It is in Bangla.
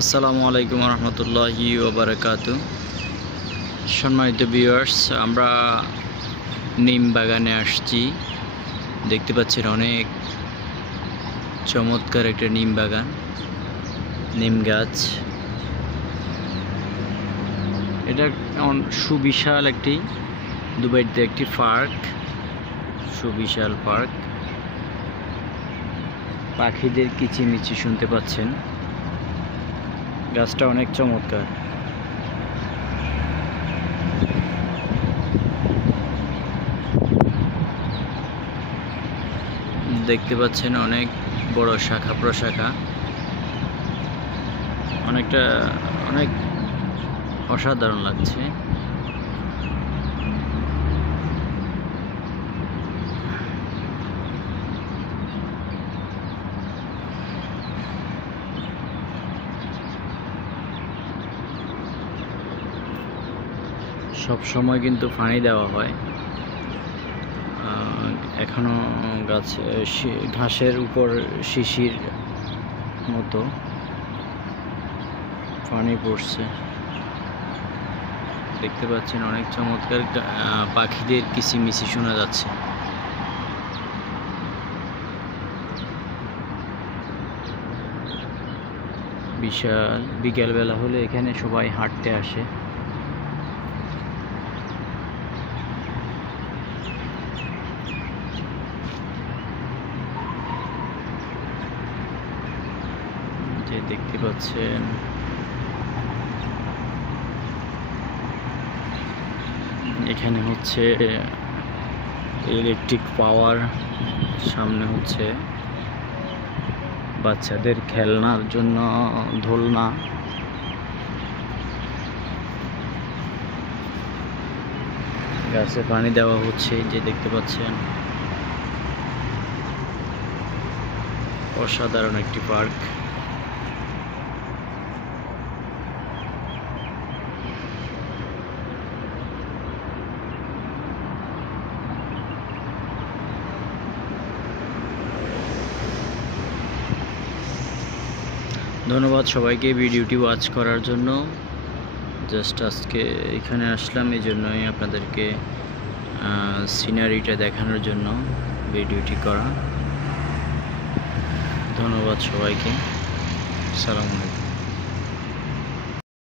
আসসালামু আলাইকুম রহমতুল্লাহি ওয়া বারাকাতু। সম্মানিত ভিউয়ার্স, আমরা নিম বাগানে আসছি। দেখতে পাচ্ছেন অনেক চমৎকার একটা নিম বাগান, নিম গাছ। এটা সুবিশাল একটি দুবাইতে একটি পার্ক, সুবিশাল পার্ক। পাখিদের কিচিমিচি শুনতে পাচ্ছেন। গাছটা অনেক চমৎকার। দেখতে পাচ্ছেন অনেক বড় শাখা প্রশাখা, অনেক অসাধারণ লাগছে। সব সময় কিন্তু পানি দেওয়া হয়। এখনো ঘাসের উপর শিশির মতো পানি পড়ছে। দেখতে পাচ্ছেন অনেক চমৎকার পাখিদের কিচিমিচি শোনা যাচ্ছে। বিশাল বিকেলবেলা হলে এখানে সবাই হাঁটতে আসে। যে দেখতে পাচ্ছেন এখানে হচ্ছে ইলেকট্রিক পাওয়ার, সামনে হচ্ছে বাচ্চাদের খেলনার জন্য দোলনা। গাছে পানি দেওয়া হচ্ছে, যে দেখতে পাচ্ছেন। অসাধারণ একটি পার্ক। ধন্যবাদ সবাইকে ভিডিওটি ওয়াচ করার জন্য। জাস্ট আজকে এখানে আসলাম, এই জন্যই আপনাদেরকে সিনারিটা দেখানোর জন্য ভিডিওটি করা। ধন্যবাদ সবাইকে। আসসালামু আলাইকুম।